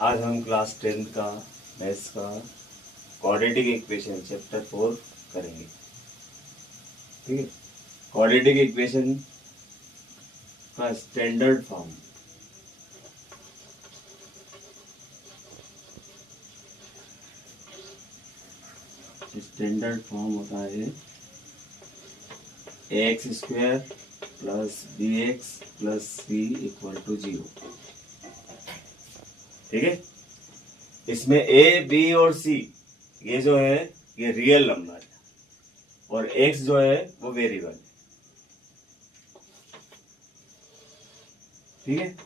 आज हम क्लास 10 का मैथ्स का क्वाड्रेटिक इक्वेशन चैप्टर 4 करेंगे। ठीक है, क्वाड्रेटिक इक्वेशन का स्टैंडर्ड फॉर्म। स्टैंडर्ड फॉर्म होता है X square plus B X plus C equal to 0। ठीक है, इसमें ए बी और सी ये जो है ये रियल नंबर है और एक्स जो है वो वेरिएबल है। ठीक है,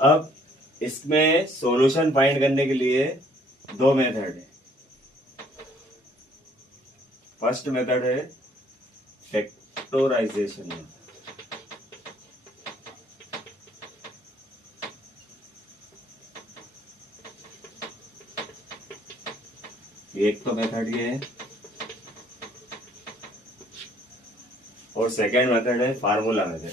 अब इसमें सॉल्यूशन फाइंड करने के लिए दो मेथड है। फर्स्ट मेथड है फैक्टराइजेशन मेथड। एक तो मेथड ये है और सेकेंड मेथड है formula method.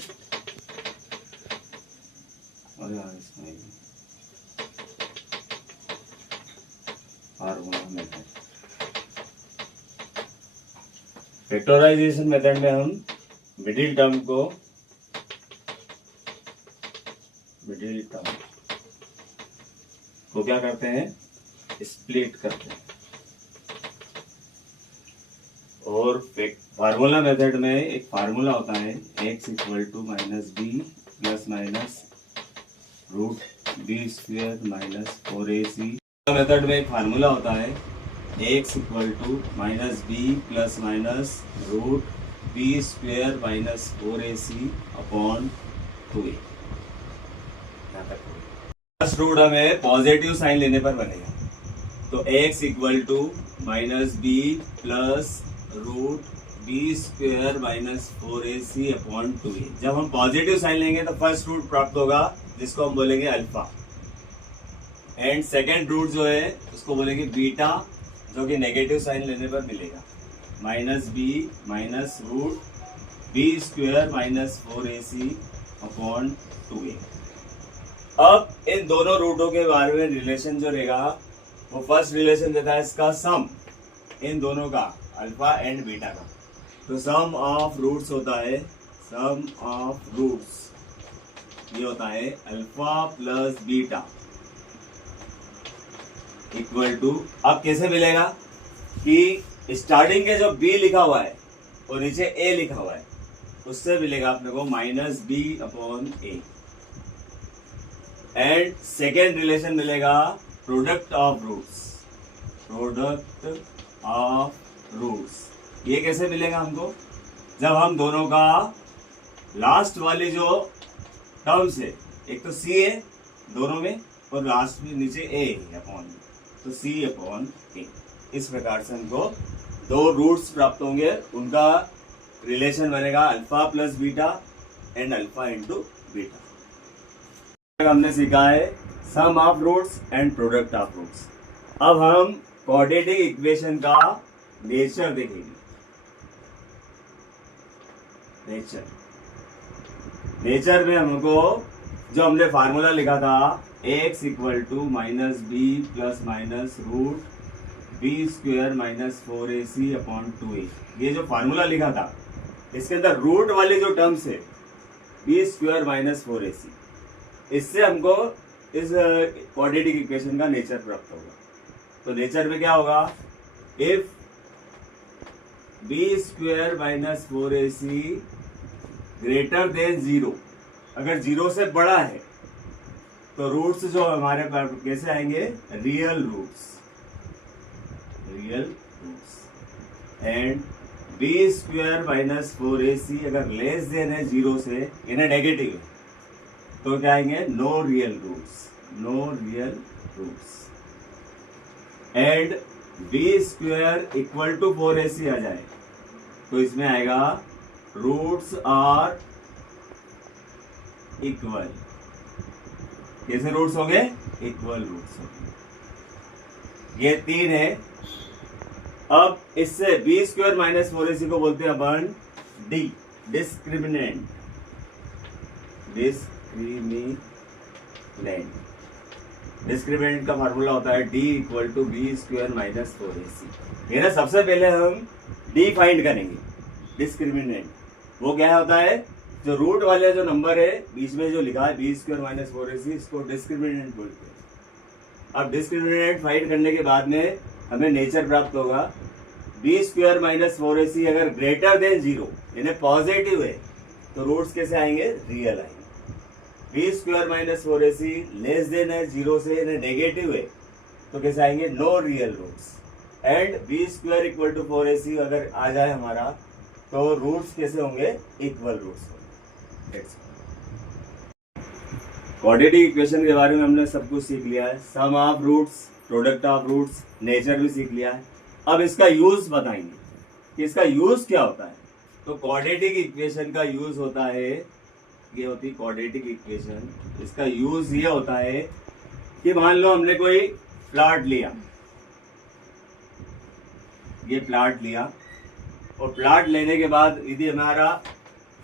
Formula method. Factorisation method में हम मिडिल टर्म को क्या करते हैं, स्प्लिट करते हैं। और फार्मूला मेथड में एक फार्मूला होता है x equal to minus B plus minus root B square minus 4ac। Method में एक फार्मूला होता है x equal to minus B plus minus root B square minus 4ac upon 2a। First root हमें positive sign लेने पर बनेगा, तो x equal to minus B plus root B square minus 4ac upon 2a। जब हम positive sign लेंगे तो first root प्राप्त होगा जिसको हम बोलेंगे अल्फा, एंड सेकेंड रूट जो है उसको बोलेंगे बीटा, जो कि नेगेटिव साइन लेने पर मिलेगा minus b minus root B square minus 4ac upon 2a। अब इन दोनों रूटों के बारे में रिलेशन जो रहेगा वो फर्स्ट रिलेशन देता है इसका सम, इन दोनों का अल्फा एंड बीटा का। तो सम ऑफ रूट्स होता है, सम ऑफ रूट्स ये होता है alpha plus beta equal to, अब कैसे मिलेगा कि स्टार्टिंग के जो b लिखा हुआ है और नीचे a लिखा हुआ है उससे मिलेगा अपने को minus B upon A. And second relation मिलेगा product of roots, product of roots. ये कैसे मिलेगा हमको, जब हम दोनों का लास्ट वाली जो टर्म्स है, एक तो सी है दोनों में और लास्ट में नीचे ए है अपॉन, तो सी अपॉन ए। इस प्रकार से हमको दो रूट्स प्राप्त होंगे, उनका रिलेशन बनेगा alpha plus beta and alpha into beta. हमने सीखा है sum of roots and product of roots. अब हम क्वाड्रेटिक इक्वेशन का नेचर देखेंगे। नेचर में हमको जो हमने फार्मूला लिखा था X equal to minus B plus minus root B square minus 4ac upon 2a, ये जो फार्मूला लिखा था इसके अंदर रूट वाले जो टर्म्स है बी स्क्वायर माइनस 4ac, इससे हमको इस क्वाड्रेटिक इक्वेशन का नेचर प्राप्त होगा। तो नेचर में क्या होगा, if b square minus 4ac greater than 0, अगर 0 से बड़ा है तो रूट्स जो हमारे पास कैसे आएंगे, real roots, real roots. And B square minus 4ac अगर लेस देन है 0 से, इन्हें नेगेटिव है, तो क्या आएंगे, no real roots, no real roots. And B square equal to 4ac आ जाए तो इसमें आएगा रूट्स आर इक्वल। कैसे रूट्स हो गए, इक्वल रूट्स हो गए। ये 3 है। अब इससे बी स्क्वायर माइनस 4ac को बोलते हैं अपन डी, डिस्क्रिमिनेंट, डिस्क्रिमिनेंट। डिस्क्रिमिनेंट का फार्मूला होता है D equal to b square minus 4ac। ये ना सबसे पहले हम डी फाइंड करेंगे डिस्क्रिमिनेंट। वो क्या होता है, जो रूट वाले जो नंबर है बीच में जो लिखा है बी स्क्वायर माइनस 4ac, इसको डिस्क्रिमिनेंट बोलते हैं। अब डिस्क्रिमिनेंट फाइंड करने के बाद में हमें नेचर प्राप्त होगा बी स्क्वायर माइनस 4ac अगर ग्रेटर देन 0 यानी पॉजिटिव है तो रूट्स कैसे आएंगे, रियल आएंगे। B square minus 4ac less than है 0 से यानी नेगेटिव है तो कैसे आएंगे, no real roots. And B square equal to 4ac अगर आ जाए हमारा तो रूट्स कैसे होंगे, इक्वल रूट्स होंगे। क्वाड्रेटिक इक्वेशन के बारे में हमने सब कुछ सीख लिया है, sum of roots, product of roots, nature भी सीख लिया है। अब इसका यूज बताएंगे कि इसका यूज क्या होता है। तो क्वाड्रेटिक इक्वेशन का यूज होता है, ये होती है क्वाड्रेटिक इक्वेशन। इसका यूज ये होता है कि मान लो हमने कोई प्लॉट लिया, ये प्लॉट लिया और प्लॉट लेने के बाद यदि हमारा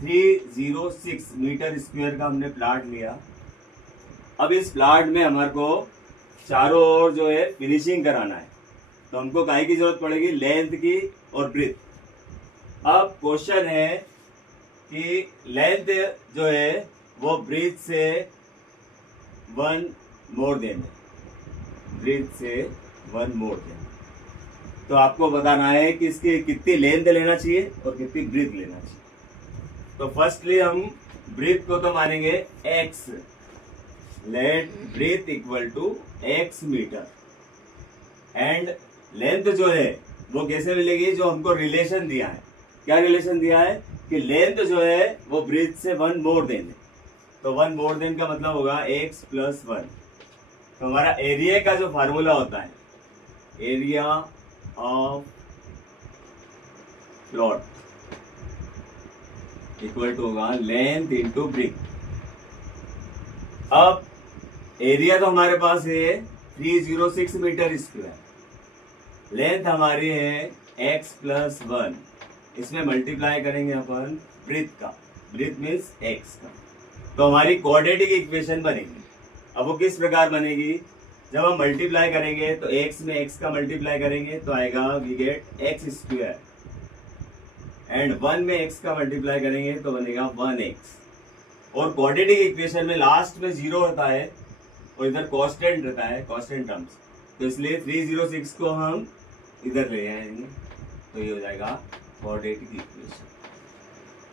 306 मीटर स्क्वायर का हमने प्लॉट लिया। अब इस प्लॉट में हमारे को चारों ओर जो है फिनिशिंग कराना है तो हमको काय की जरूरत पड़ेगी, लेंथ की और ब्रीथ। अब क्वेश्चन है कि लेंथ जो है वो ब्रीथ से 1 मोर देन है, ब्रीथ से 1 मोर देन। तो आपको बताना है कि इसकी कितनी लेंथ लेना चाहिए और कितनी ब्रीथ लेना चाहिए। तो फर्स्टली हम ब्रीथ को तो मानेंगे x, let breadth equal to x metre. And length जो है वो कैसे मिलेगी, जो हमको रिलेशन दिया है। क्या रिलेशन दिया है कि लेंथ जो है वो ब्रीथ से 1 मोर देन है। तो 1 मोर देन का मतलब होगा x प्लस 1। तो हमारा एरिया का जो फार्मूला होता है, area of plot equal to होगा लेंथ इंटू ब्रीथ। अब एरिया तो हमारे पास है 306 मीटर स्क्वायर, लेंथ हमारी है x प्लस 1, इसमें मल्टीप्लाई करेंगे अपन ब्रीथ का, ब्रीथ मीन्स x का। तो हमारी क्वाड्रेटिक इक्वेशन बनेगी। अब वो किस प्रकार बनेगी, जब हम मल्टीप्लाई करेंगे तो x में x का मल्टीप्लाई करेंगे तो आएगा we get x square, and 1 में x का मल्टीप्लाई करेंगे तो बनेगा 1x। और क्वाड्रेटिक इक्वेशन में लास्ट में 0 होता है और इधर कांस्टेंट रहता है, कांस्टेंट टर्म्स, तो इसलिए 306 को हम इधर ले आएंगे तो ये हो जाएगा क्वाड्रेटिक इक्वेशन।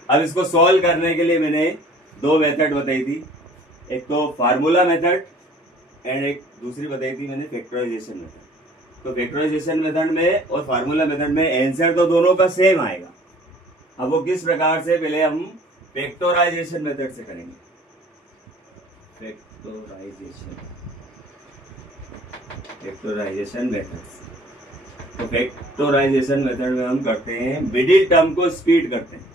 अब इसको सॉल्व करने के लिए मैंने 2 मेथड बताई थी, एक तो फार्मूला मेथड एंड एक दूसरी बताई थी मैंने फैक्टराइजेशन मेथड। तो फैक्टराइजेशन मेथड में और फार्मूला मेथड में आंसर तो दोनों का सेम आएगा। अब वो किस प्रकार से, पहले हम फैक्टराइजेशन मेथड से करेंगे। Factorisation method. तो फैक्टराइजेशन मेथड में हम करते हैं मिडिल टर्म को स्पीड करते हैं।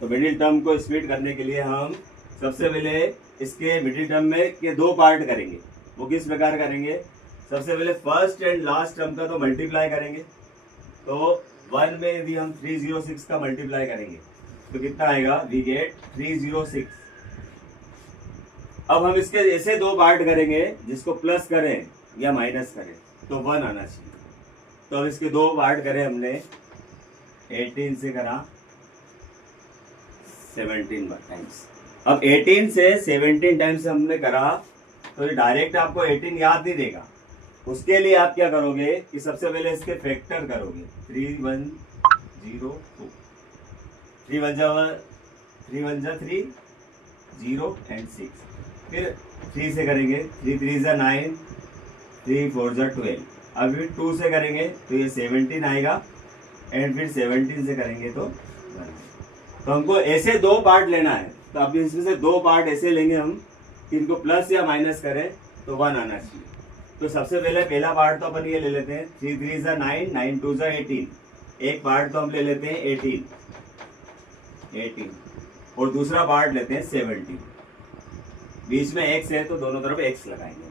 तो मिडिल टर्म को स्पीड करने के लिए हम सबसे पहले इसके मिडिल टर्म में के 2 पार्ट करेंगे। वो किस प्रकार करेंगे, सबसे पहले फर्स्ट एंड लास्ट टर्म का तो मल्टीप्लाई करेंगे। तो 1 में यदि हम 306 का मल्टीप्लाई करेंगे तो कितना आएगा, वी गेट 306। अब हम इसके ऐसे 2 पार्ट करेंगे जिसको प्लस करें या माइनस करें तो 1 आना चाहिए। तो अब इसके 2 पार्ट करें हमने, 18 से करा 17 टाइम्स। अब 18 से 17 टाइम्स हमने करा तो ये डायरेक्ट आपको 18 याद नहीं देगा। उसके लिए आप क्या करोगे कि सबसे पहले इसके फैक्टर करोगे, 3 1 0 2, 3 1 जा 3 0 एंड 6। फिर 3 से करेंगे, 3 3 जा 9, 3 4 जा 12। अब फिर 2 से करेंगे तो ये 17 आएगा, एंड फिर 17 से करेंगे तो 1। तो हमको ऐसे 2 पार्ट लेना है। तो अब इसमें से 2 पार्ट ऐसे लेंगे हम कि इनको प्लस या माइनस करें तो 1 आना चाहिए। तो सबसे पहले पहला पार्ट तो अपन ये ले लेते हैं, 3 3 जा 9, 9 2 जा 18। एक पार्ट तो हम ले लेते हैं 18 और दूसरा पार्ट लेते हैं 17। बीच में x है तो दोनों तरफ x लगाएंगे।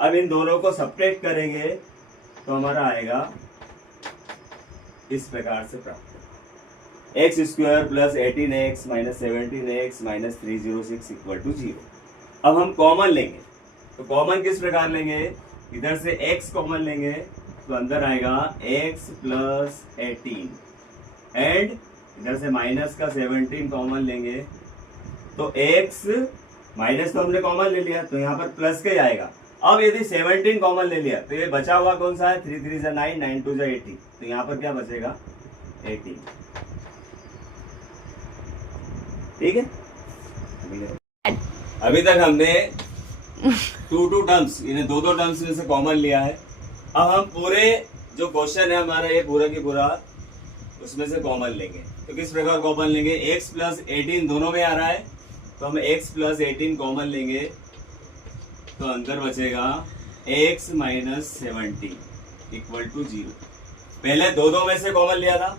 अब इन दोनों को सब्ट्रैक्ट करेंगे तो हमारा आएगा इस प्रकार से प्राप्त, एक्स square plus 18x minus 17x minus 306 equal to 0। अब हम कॉमन लेंगे तो कॉमन किस प्रकार लेंगे, इधर से x कॉमन लेंगे तो अंदर आएगा x प्लस 18 एंड इधर से माइनस का 17 कॉमन लेंगे तो x माइनस तो हमने कॉमन ले लिया तो यहाँ पर प्लस का ही आएगा। अब यदि 17 कॉमन ले लिया तो ये बचा हुआ कौन सा है, 3 3 जा 9, 9 2 जा 18, तो यहाँ पर क्या बचेगा 18। ठीक है, अभी तक हमने 2 टर्म्स इन्हें 2 टर्म्स में से कॉमन लिया है। अब हम पूरे जो क्वेश्चन है हमारा ये पूरा की पूरा उसमें से कॉमन लेंगे। तो किस प्रकार कॉमन लेंगे, x प्लस 18 दोनों में आ रहा है तो हम x प्लस 18 कॉमन लेंगे तो अंदर बचेगा x माइनस 17 इक्वल टू 0। पहले दो में से कॉमन लिया था,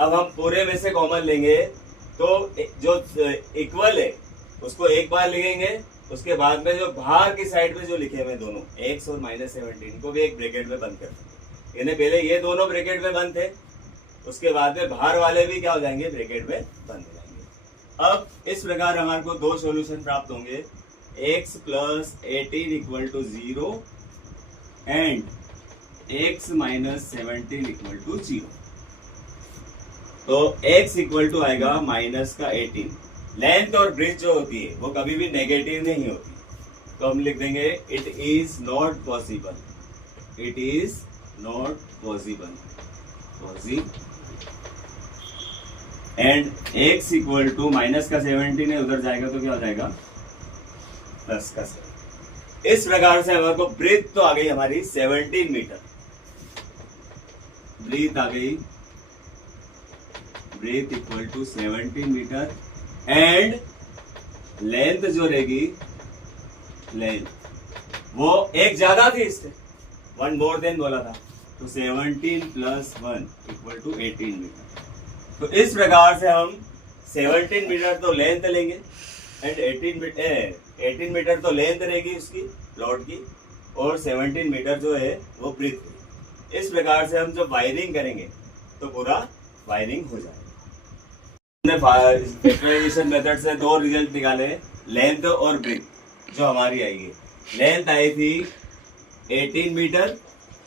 अब हम पूरे में से कॉमन लेंगे तो जो इक्वल है उसको एक बार लिखेंगे, उसके बाद में जो बाहर की साइड में जो लिखे हुए दोनों x और माइनस 17 को भी एक ब्रैकेट में बंद करते हैं। पहले ये दोनों ब्रैकेट में बंद थे, उसके बाद में बाहर वाले भी क्या हो जाएंगे, ब्रैकेट में बंद हो जाएंगे। अब इस प्रकार हमारे को 2 सॉल्यूशन प्राप्त होंगे, x प्लस 18 equal to 0 and x minus 17 equal to 0। तो x इक्वल टू आएगा माइनस का 18। लेंथ और ब्रेथ जो होती है वो कभी भी नेगेटिव नहीं होती, तो हम लिख देंगे it is not possible, it is not possible and x equal to minus का 17 है, उधर जाएगा तो क्या हो जाएगा प्लस का 7। इस प्रकार से हमारे को ब्रेथ तो आ गई हमारी 17 मीटर, ब्रेथ आ गई, breadth equal to 17 metre and length जो रहेगी, लेंथ वो एक ज्यादा थी इससे, 1 मोर देन बोला था, तो 17 प्लस 1 इक्वल टू 18 मीटर। तो इस प्रकार से हम 17 मीटर तो लेंथ लेंगे एंड 18 मीटर तो लेंथ रहेगी उसकी प्लॉट की और 17 मीटर जो है वो ब्रेथ। इस प्रकार से हम जब वायरिंग करेंगे तो पूरा वायरिंग हो जाएगा। हमने फैक्टराइजेशन मेथड से 2 रिजल्ट निकाले, लेंथ और ब्रेथ। जो हमारी आएगी लेंथ आई थी 18 मीटर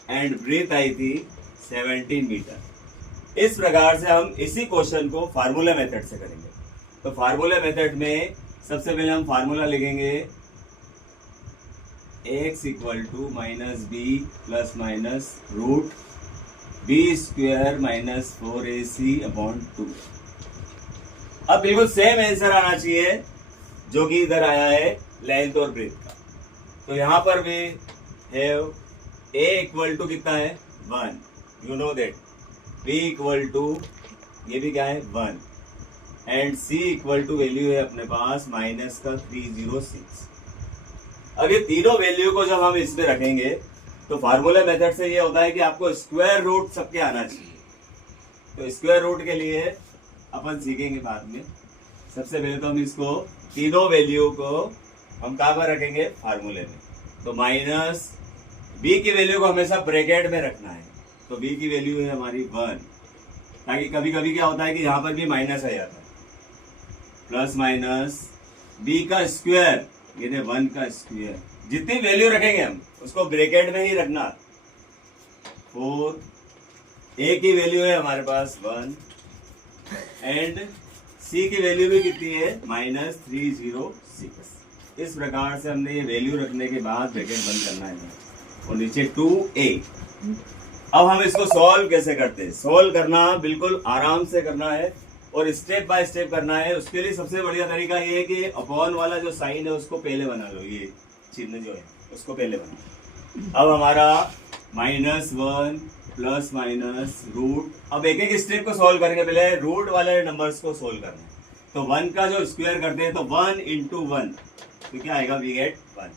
एंड ब्रेथ आई थी 17 मीटर। इस प्रकार से हम इसी क्वेश्चन को फार्मूला मेथड से करेंगे। तो फार्मूला मेथड में सबसे पहले हम फार्मूला लिखेंगे x equal to minus B plus minus root B square minus 4ac upon 2। अब बिल्कुल सेम आंसर आना चाहिए जो कि इधर आया है लेंथ और ब्रेथ का। तो यहां पर भी हैव a इक्वल टू कितना है 1, you know that, b equal to ये भी क्या है 1 and c equal to value है अपने पास माइनस का 306। अब ये तीनों वैल्यू को जब हम इसमें रखेंगे तो फार्मूला मेथड से ये होता है कि आपको स्क्वायर रूट सबके आना चाहिए। तो स्क्वायर रूट के लिए अपन सीखेंगे बाद में। सबसे पहले तो हम इसको तीनों वैल्यू को हम कहाँ पर रखेंगे, फार्मूले में। तो माइनस b की वैल्यू को हमेशा ब्रैकेट में रखना है, तो b की वैल्यू है हमारी 1, ताकि कभी कभी क्या होता है कि यहाँ पर भी माइनस आ जाता है, प्लस माइनस b का स्क्वायर यानी 1 का स्क्वायर। जितनी वैल्यू रखेंगे हम उसको ब्रैकेट में ही रखना। 4 a की वैल्यू है हमारे पास 1 एंड c की वैल्यू भी कितनी है माइनस 306। इस प्रकार से हमने ये वैल्यू रखने के बाद ब्रैकेट बंद करना है और नीचे 2a। अब हम इसको सॉल्व कैसे करते हैं, सॉल्व करना बिल्कुल आराम से करना है और स्टेप बाय स्टेप करना है। उसके लिए सबसे बढ़िया तरीका ये है कि अपॉन वाला जो साइन है उसको पहले बना लो, ये चिन्ह जो है उसको पहले बना। अब हमारा -1 प्लस माइनस रूट। अब एक एक स्टेप को सॉल्व करेंगे, पहले रूट वाले नंबर्स को सॉल्व करना है। तो 1 का जो स्क्वायर करते हैं तो 1 इंटू 1 तो क्या आएगा, वी गेट 1।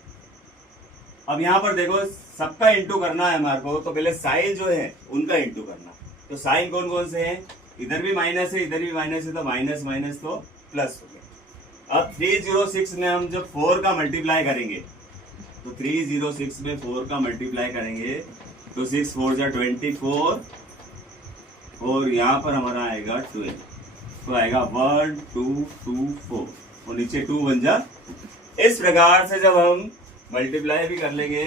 अब यहाँ पर देखो सबका इंटू करना है हमारे को, तो पहले साइन जो है उनका इंटू करना। तो साइन कौन कौन से हैं, इधर भी माइनस है इधर भी माइनस है, तो माइनस माइनस तो प्लस हो गया। अब 306 में हम जब 4 का मल्टीप्लाई करेंगे तो 306 में 4 का मल्टीप्लाई करेंगे तो 6 4 जा 24 और यहाँ पर हमारा आएगा 12, तो आएगा 1 2 2 4 और नीचे 2 बन जा। इस प्रकार से जब हम मल्टीप्लाई भी कर लेंगे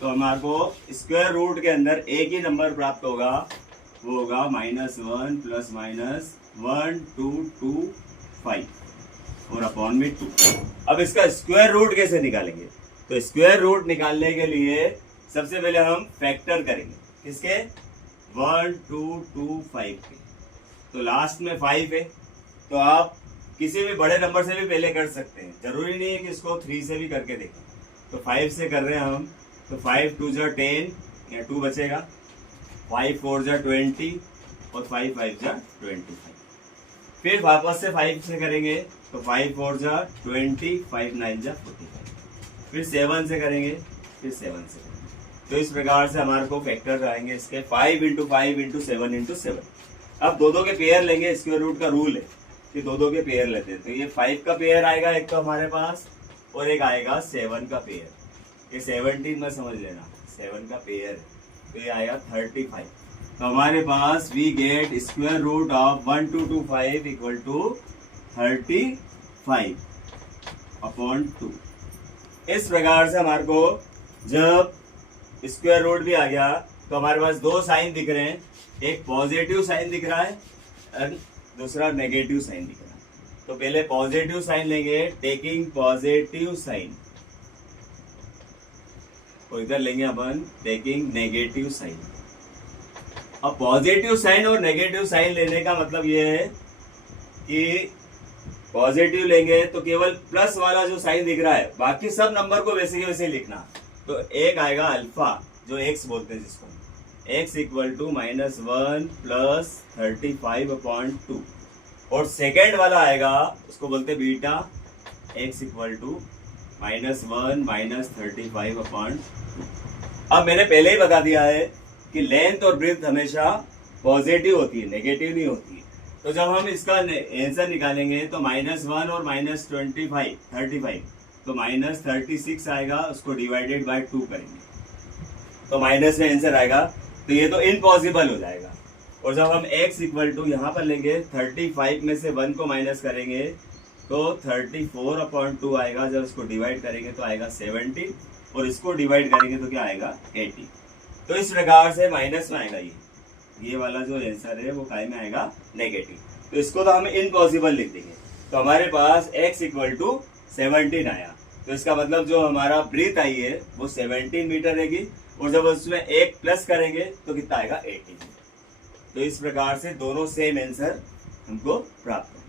तो हमारे को स्क्वायर रूट के अंदर एक ही नंबर प्राप्त होगा, वो होगा -1 प्लस माइनस 1 2 2 5 और अपॉन में 2। अब इसका स्क्वायर रूट कैसे निकालेंगे? तो स्क्वायर रूट निकालने के लिए सबसे पहले हम फैक्टर करेंगे किसके? 1 2 2 5 के। तो लास्ट में 5 है, तो आप किसी भी बड़े नंबर से भी पहले कर सकते हैं, जरूरी नहीं है कि इसको 3 से भी करके देखें। तो 5 से कर रहे हैं हम, तो 5 2 जा 10 या 2 बचेगा, 5 4 जा 20 और 5 5 जा 25। फिर वापस से 5 से करेंगे तो 5 4 जा 20, 5 9 जा 45। फिर 7 से करेंगे, फिर 7 से करेंगे। तो इस प्रकार से हमारे को फैक्टर आएंगे इसके 5 × 5 × 7 × 7। अब दो के पेयर लेंगे, स्क्वायर रूट का रूल है कि दो के पेयर लेते हैं। तो ये 5 का पेयर आएगा एक तो हमारे पास, और एक आएगा 7 का पेयर। ये 17 में समझ लेना, 7 का पेयर है, तो ये आएगा 35। तो हमारे पास we get square root of 1225 equal to 35 upon 2। इस प्रकार से हमारे को जब स्क्वायर रूट भी आ गया तो हमारे पास दो साइन दिख रहे हैं, एक पॉजिटिव साइन दिख रहा है और दूसरा नेगेटिव साइन दिख रहा है। तो पहले पॉजिटिव साइन लेंगे, टेकिंग पॉजिटिव साइन, और इधर लेंगे अपन टेकिंग नेगेटिव साइन। अब पॉजिटिव साइन और नेगेटिव साइन लेने का मतलब ये है कि पॉजिटिव लेंगे तो केवल प्लस वाला जो साइन दिख रहा है, बाकी सब नंबर को वैसे के वैसे लिखना। तो एक आएगा अल्फा, जो एक्स बोलते हैं जिसको, x equal to -1 plus 35 upon 2, और सेकेंड वाला आएगा उसको बोलते हैं beta, x equal to -1 minus 35 upon 2। अब मैंने पहले ही बता दिया है कि लेंथ और ब्रेथ हमेशा पॉजिटिव होती है, नेगेटिव नहीं होती है। तो जब हम इसका आंसर निकालेंगे तो -1 और -25 35, तो -36 आएगा, उसको डिवाइडेड बाय 2 करेंगे तो माइनस में आंसर आएगा। तो ये तो इम्पॉसिबल हो जाएगा। और जब हम x इक्वल टू यहाँ पर लेंगे 35 में से 1 को माइनस करेंगे तो 34 अपॉन 2 आएगा। जब इसको डिवाइड करेंगे तो आएगा 70, और इसको डिवाइड करेंगे तो क्या आएगा 80। तो इस प्रकार से माइनस में आएगा ये वाला जो आंसर है वो काय में आएगा नेगेटिव। तो इसको तो हम इम्पॉसिबल लिख देंगे। तो हमारे पास x इक्वल टू 17 आया, तो इसका मतलब जो हमारा ब्रीथ आई है वो 17 मीटर रहेगी, और जब उसमें एक प्लस करेंगे तो कितना आएगा 18। तो इस प्रकार से दोनों सेम आंसर हमको प्राप्त हो।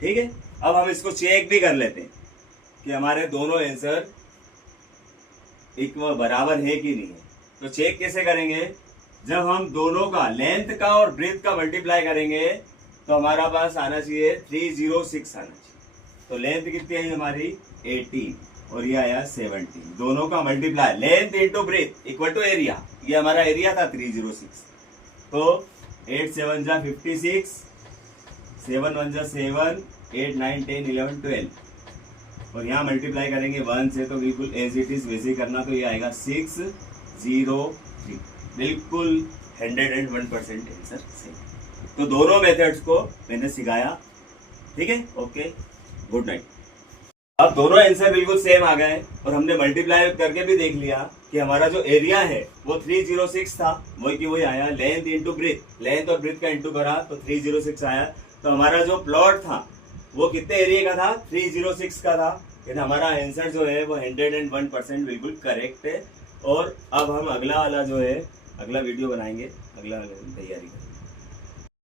ठीक है, अब हम इसको चेक भी कर लेते हैं कि हमारे दोनों आंसर इक्वल बराबर है कि नहीं है। तो चेक कैसे करेंगे? जब हम दोनों का लेंथ का और ब्रेथ का मल्टीप्लाई करेंगे तो हमारा पास आना चाहिए 306 आना चाहिए। तो लेंथ कितनी आई हमारी 18 और ये आया 17। दोनों का multiply length into breadth equal to area, ये हमारा एरिया था 306। तो 8 7 जा 56, 7 1 जा 7, 8 9 10 11 12, और यहाँ मल्टीप्लाई करेंगे 1 से तो बिल्कुल एज इट इज वैसे ही करना। तो ये आएगा 603, बिल्कुल 101% आंसर सही। तो दोनों मेथड्स को मैंने सिखाया। ठीक है, ओके, गुड नाइट। अब दोनों आंसर बिल्कुल सेम आ गए और हमने मल्टीप्लाई करके भी देख लिया कि हमारा जो एरिया है वो 306 था, वही की वही आया। लेंथ इंटू ब्रेथ, लेंथ और ब्रेथ का इंटू करा तो 306 आया। तो हमारा जो प्लॉट था वो कितने एरिया का था? 306 का था। लेकिन हमारा आंसर जो है वो 101% बिल्कुल करेक्ट है। और अब हम अगला वाला जो है अगला वीडियो बनाएंगे, अगला तैयारी करेंगे।